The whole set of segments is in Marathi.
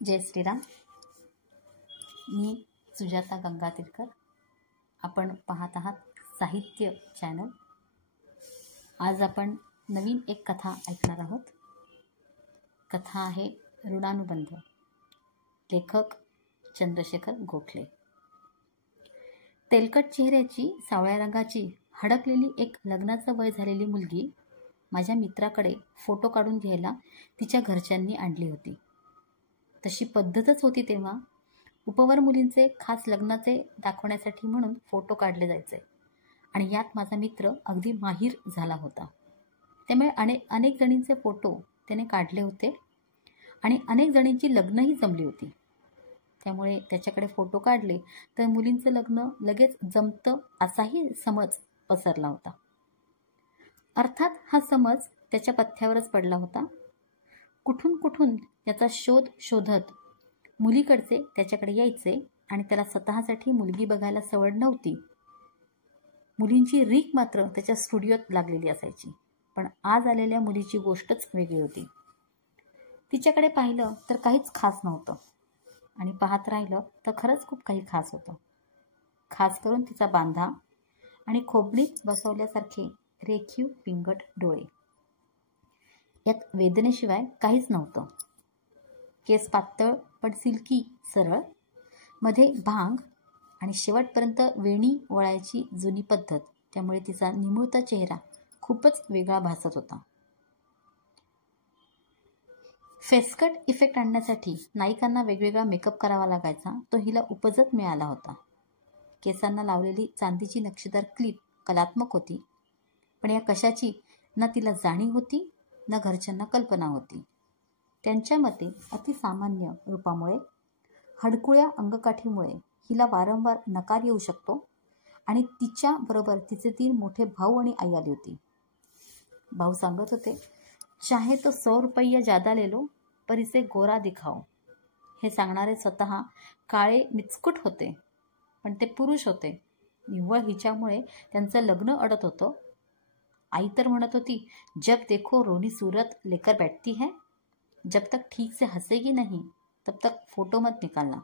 जय श्रीराम. मी सुजाता गंगातीरकर. आपण पाहत आहात साहित्य चॅनल. आज आपण नवीन एक कथा ऐकणार आहोत. कथा आहे ऋणानुबंध. लेखक चंद्रशेखर गोखले. तेलकट चेहऱ्याची, सावळ्या रंगाची, हडकलेली एक लग्नाचं वय झालेली मुलगी माझ्या मित्राकडे फोटो काढून घ्यायला तिच्या घरच्यांनी आणली होती. तशी पद्धतच होती तेव्हा. उपवर मुलींचे खास लग्नाचे दाखवण्यासाठी म्हणून फोटो काढले जायचे आणि यात माझा मित्र अगदी माहीर झाला होता. त्यामुळे अनेक जणींचे फोटो त्याने काढले होते आणि अनेक जणींची लग्नही जमली होती. त्यामुळे त्याच्याकडे फोटो काढले तर मुलींचं लग्न लगेच जमतं असाही समज पसरला होता. अर्थात हा समज त्याच्या पथ्यावरच पडला होता. कुठून कुठून याचा शोध शोधत मुलीकडचे त्याच्याकडे यायचे आणि त्याला स्वतःसाठी मुलगी बघायला सवड नव्हती. मुलींची रीक मात्र त्याच्या स्टुडिओत लागलेली असायची. पण आज आलेल्या मुलीची गोष्टच वेगळी होती. तिच्याकडे पाहिलं तर काहीच खास नव्हतं आणि पाहत राहिलं तर खरंच खूप काही खास होतं. खास करून तिचा बांधा आणि खोबणीत बसवल्यासारखे रेखीव पिंगट डोळे. यात वेदनेशिवाय काहीच नव्हतं. केस पातळ पण सिल्की सरळ, मध्ये भांग आणि शेवटपर्यंत वेणी वळायची जुनी पद्धत. त्यामुळे तिचा निमुळता चेहरा खूपच वेगळा भासत होता. फेसकट इफेक्ट आणण्यासाठी नायिकांना वेगवेगळा मेकअप करावा लागायचा. तो हिला उपजत मिळाला होता. केसांना लावलेली चांदीची नक्षीदार क्लिप कलात्मक होती. पण या कशाची ना तिला जाणीव होती ना घरच्यांना कल्पना होती. त्यांच्या मते अतिसामान्य रूपामुळे, हडकुळ्या अंगकाठीमुळे हिला वारंवार नकार येऊ शकतो आणि तिच्याबरोबर तिचे 3 मोठे भाऊ आणि आई आली होती. भाऊ सांगत होते, चाहे तो 100 रुपया ज्यादा ले लो पर इसे गोरा दिखाओ. हे सांगणारे स्वतः काळे मिचकूट होते, पण ते पुरुष होते. निव्वळ हिच्यामुळे त्यांचं लग्न अडत होतं. आई तर म्हणत होती, जब देखो रोनी सूरत लेकर बैठती है, जब तक ठीक से हसेगी नहीं तब तक फोटो मत निकालना.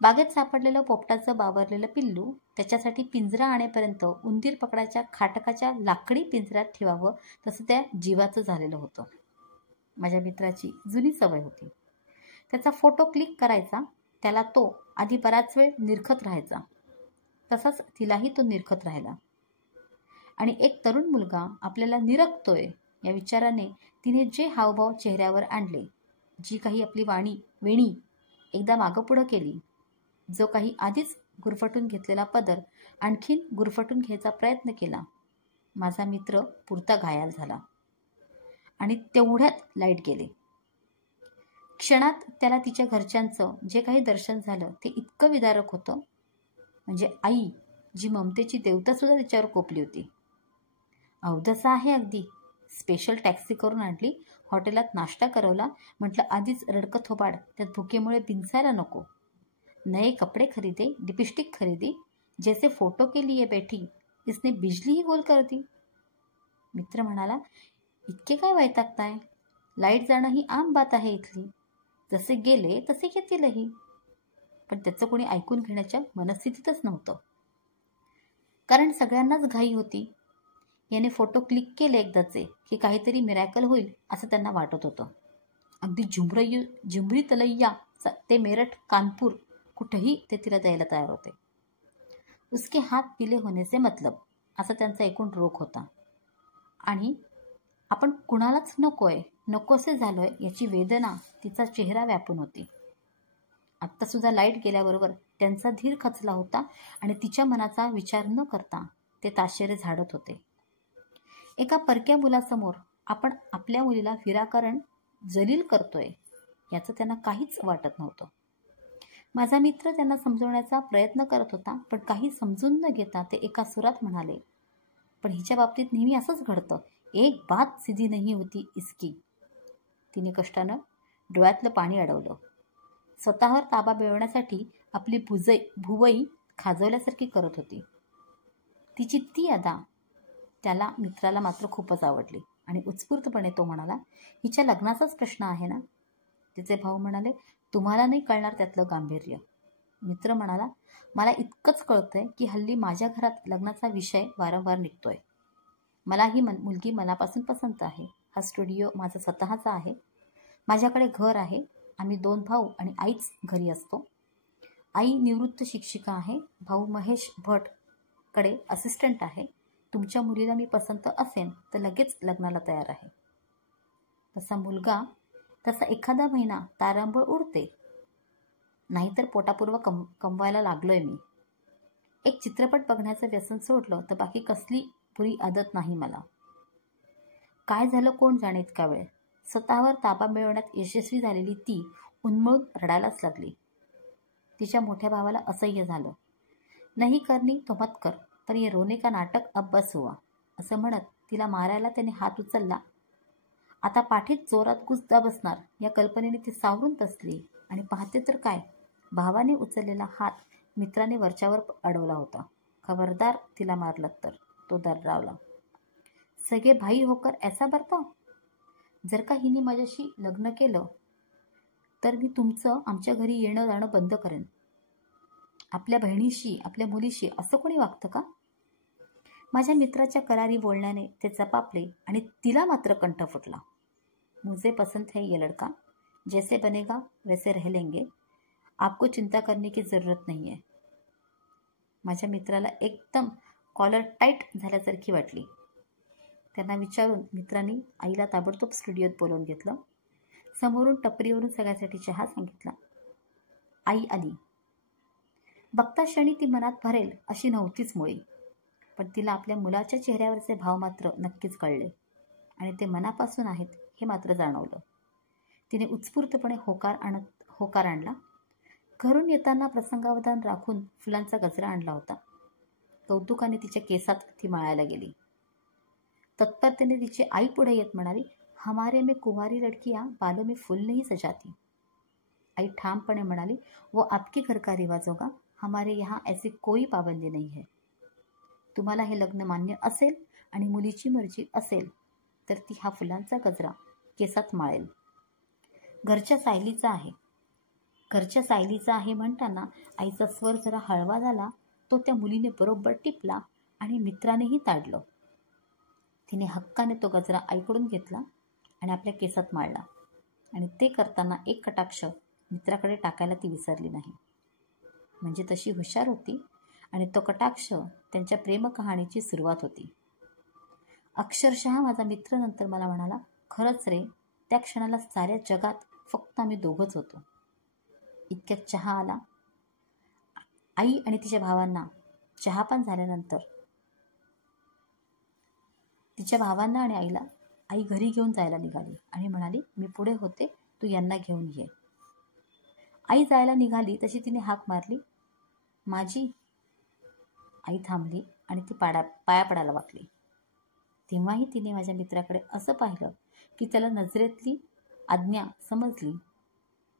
बागेत सापडलेलं पोपटाचं बावरलेलं पिल्लू त्याच्यासाठी पिंजरा आणेपर्यंत उंदीर पकडायच्या खाटकाच्या लाकडी पिंजऱ्यात ठेवावं तसं त्या जीवाचं झालेलं होतं. माझ्या मित्राची जुनी सवय होती. त्याचा फोटो क्लिक करायचा, त्याला तो आधी बराच वेळ निरखत राहायचा. तसाच तिलाही तो निरखत राहिला. आणि एक तरुण मुलगा आपल्याला निरखतोय या विचाराने तिने जे हावभाव चेहऱ्यावर आणले, जी काही आपली वेणी एकदा मागंपुढं केली, जो काही आधीच गुरफटून घेतलेला पदर आणखीन गुरफटून घ्यायचा प्रयत्न केला, माझा मित्र पुरता घायाल झाला. आणि तेवढ्यात लाईट गेले. क्षणात त्याला तिच्या घरच्यांचं जे काही दर्शन झालं ते इतकं विदारक होतं. म्हणजे आई, जी ममतेची देवतासुद्धा तिच्यावर कोपली होती. अवदसा आहे अगदी. स्पेशल टॅक्सी करून आणली, हॉटेलात नाश्ता करवला. म्हटलं आधीच रडकं थोबाड, त्यात भुकेमुळे पिंचायला नको. नए कपडे खरीदे, लिपस्टिक खरीदी, जैसे फोटो के लिए बैठी इसने बिजली ही गोल कर दी. मित्र म्हणाला, इतके काय वैतागताय? लाईट जाणं ही आम बात आहे इथली. जसे गेले तसे घेतीलही. पण त्याचं कोणी ऐकून घेण्याच्या मनस्थितीतच नव्हतं. कारण सगळ्यांनाच घाई होती. याने फोटो क्लिक केले एकदाचे की काहीतरी मिरॅकल होईल असं त्यांना वाटत होतं. अगदी झुमरी तलैया ते मेरठ, कानपूर, कुठेही ते तिला द्यायला तयार होते. उसके हात पिले होने से मतलब असा त्यांचा एकूण रोख होता. आणि आपण कुणालाच नकोसे झालोय याची वेदना तिचा चेहरा व्यापून होती. आत्तासुद्धा लाईट गेल्याबरोबर त्यांचा धीर खचला होता आणि तिच्या मनाचा विचार न करता ते ताशेरे झाडत होते. एका परक्या मुलासमोर आपण आपल्या मुलीला विराकारण जलील करतोय याचं त्यांना काहीच वाटत नव्हतं. माझा मित्र त्यांना समजवण्याचा प्रयत्न करत होता, पण काही समजून न घेता ते एका सुरात म्हणाले, पण हिच्या बाबतीत नेहमी असंच घडतं. एक बात सीधी नाही होती इसकी. तिने कष्टानं डोळ्यातलं पाणी अडवलं. स्वतःवर ताबा मिळवण्यासाठी आपली भुवई खाजवल्यासारखी करत होती. तिची ती अदा त्याला मित्राला मात्र खूपच आवडली आणि उत्स्फूर्तपणे तो म्हणाला, हिच्या लग्नाचाच प्रश्न आहे ना? तिचे भाऊ म्हणाले, तुम्हाला नाही कळणार त्यातलं गांभीर्य. मित्र म्हणाला, मला इतकंच कळतंय की हल्ली माझ्या घरात लग्नाचा विषय वारंवार निघतोय. मला ही मुलगी मनापासून पसंत आहे. हा स्टुडिओ माझा स्वतःचा आहे. माझ्याकडे घर आहे. आम्ही 2 भाऊ आणि आईच घरी असतो. आई निवृत्त शिक्षिका आहे. भाऊ महेश भट कडे असिस्टंट आहे. तुमच्या मुलीला मी पसंत असेन तर लगेच लग्नाला तयार आहे. तसा मुलगा, तसा एखादा महिना तारंबळ उडते. नाहीतर पोटापूर्व कमवायला लागलोय मी. एक चित्रपट बघण्याचं व्यसन सोडलं तर बाकी कसली पुरी आदत नाही मला. काय झालं कोण जाणे इतका वेळ. स्वतःवर ताबा मिळवण्यात यशस्वी झालेली ती उन्मळून रडायलाच लागली. तिच्या मोठ्या भावाला असह्य झालं. नाही करनी तो मत कर, पर ये रोने का नाटक अब बस हुआ, असं म्हणत तिला मारायला त्याने हात उचलला. आता पाठीत जोरात गुजदा बसणार या कल्पनेने ती सावरून बसली आणि पाहते तर काय, भावाने उचललेला हात मित्राने वरच्यावर अडवला होता. खबरदार तिला मारलं तर, तो दर्रावला. सगळे भाई होकर ऐसा बर्ताव. जर का हिने माझ्याशी लग्न केलं तर मी तुमचं आमच्या घरी येणं जाणं बंद करेन. आपल्या बहिणीशी, आपल्या मुलीशी असं कोणी वागतं का? माझ्या मित्राच्या करारी बोलण्याने ते चपापले आणि तिला मात्र कंठ फुटला. मुझे पसंद है ये लड़का, जैसे बनेगा वैसे रह लेंगे, आपको चिंता करने की जरूरत नहीं है. माझ्या मित्राला एकदम कॉलर टाईट झाल्यासारखी वाटली. त्यांना विचारून मित्रांनी आईला ताबडतोब स्टुडिओत बोलावून घेतलं. समोरून टपरीवरून सगळ्यासाठी चहा सांगितला. आई आली. बघता क्षणी ती मनात भरेल अशी नव्हतीच मुळी, पण तिला आपल्या मुलाच्या चेहऱ्यावरचे भाव मात्र नक्कीच कळले आणि ते मनापासून आहेत हे मात्र जाणवलं. तिने उत्स्फूर्तपणे होकार आणला. घरून येताना प्रसंगावधान राखून फुलांचा गजरा आणला होता. कौतुकाने तिच्या केसात ती माळायला गेली. तत्परतेने तिची आई पुढे येत म्हणाली, हमारे में कुंवारी लड़कियां बालों में फूल नहीं सजाती. आई ठामपणे म्हणाली, वो आपके घर का रिवाज होगा, हमारे यहाँ ऐसी कोई पाबंदी नहीं है. तुम्हाला हे लग्न मान्य असेल आणि मुलीची मर्जी असेल तर ती हा फुलांचा गजरा केसात माळेल. घरच्या सायलीचा आहे म्हणताना आईचा स्वर जरा हळवा झाला. तो त्या मुलीने बरोबर टिपला आणि मित्रानेही ताडलं. तिने हक्काने तो गजरा आईकडून घेतला आणि आपल्या केसात माळला आणि ते करताना एक कटाक्ष मित्राकडे टाकायला ती विसरली नाही. म्हणजे तशी हुशार होती आणि तो कटाक्ष त्यांच्या प्रेमकहाणीची सुरुवात होती. अक्षरशः माझा मित्र नंतर मला म्हणाला, खरंच रे, त्या क्षणाला साऱ्या जगात फक्त आम्ही दोघंच होतो. इतक्यात चहा आला. आई आणि तिच्या भावांना चहापान झाल्यानंतर तिच्या भावांना आणि आईला आई घरी घेऊन जायला निघाली आणि म्हणाली, मी पुढे होते, तू यांना घेऊन ये. आई जायला निघाली तशी तिने हाक मारली, माझी. आई थांबली आणि ती पाया पडायला वाकली. तेव्हाही तिने माझ्या मित्राकडे असं पाहिलं की त्याला नजरेतली आज्ञा समजली.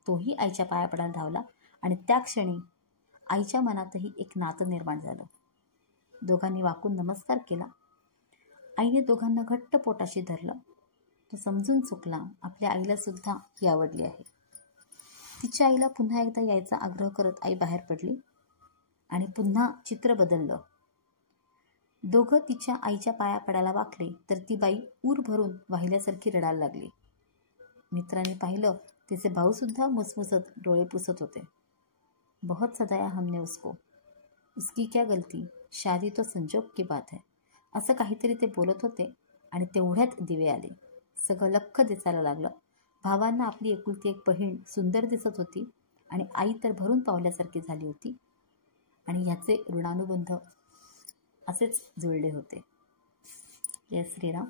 तोही आईच्या पाया पडायला धावला आणि त्या क्षणी आईच्या मनातही एक नातं निर्माण झालं. दोघांनी वाकून नमस्कार केला. आईने दोघांना घट्ट पोटाशी धरलं. तो समजून चुकला, आपल्या आईला सुद्धा ही आवडली आहे. तिच्या आईला पुन्हा एकदा यायचा आग्रह करत आई बाहेर पडली आणि पुन्हा चित्र बदललं. दोघं तिच्या आईच्या पाया पडायला वाकले तर ती बाई ऊर भरून वाहिल्यासारखी रडायला लागली. मित्रांनी पाहिलं, तिचे भाऊसुद्धा मुसमुसत डोळे पुसत होते. बहुत सताया हमने उसको, उसकी क्या गलती, शादी तो संजोग की बात है, असं काहीतरी ते बोलत होते आणि तेवढ्यात दिवे आले. सगळं लख्ख दिसायला लागलं. भावांना आपली एकुलती एक बहीण सुंदर दिसत होती आणि आई तर भरून पावल्यासारखी झाली होती आणि ह्याचे ऋणानुबंध असेच जुळले होते. जय श्रीराम.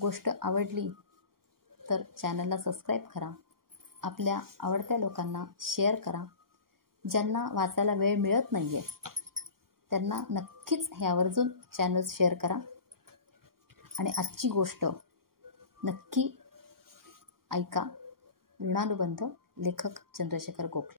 गोष्ट आवडली तर चॅनलला सबस्क्राईब करा. आपल्या आवडत्या लोकांना शेअर करा. ज्यांना वाचायला वेळ मिळत नाही आहे त्यांना नक्कीच हे आवर्जून चॅनल शेअर करा आणि आजची गोष्ट नक्की ऐका. ऋणानुबंध, लेखक चंद्रशेखर गोखले.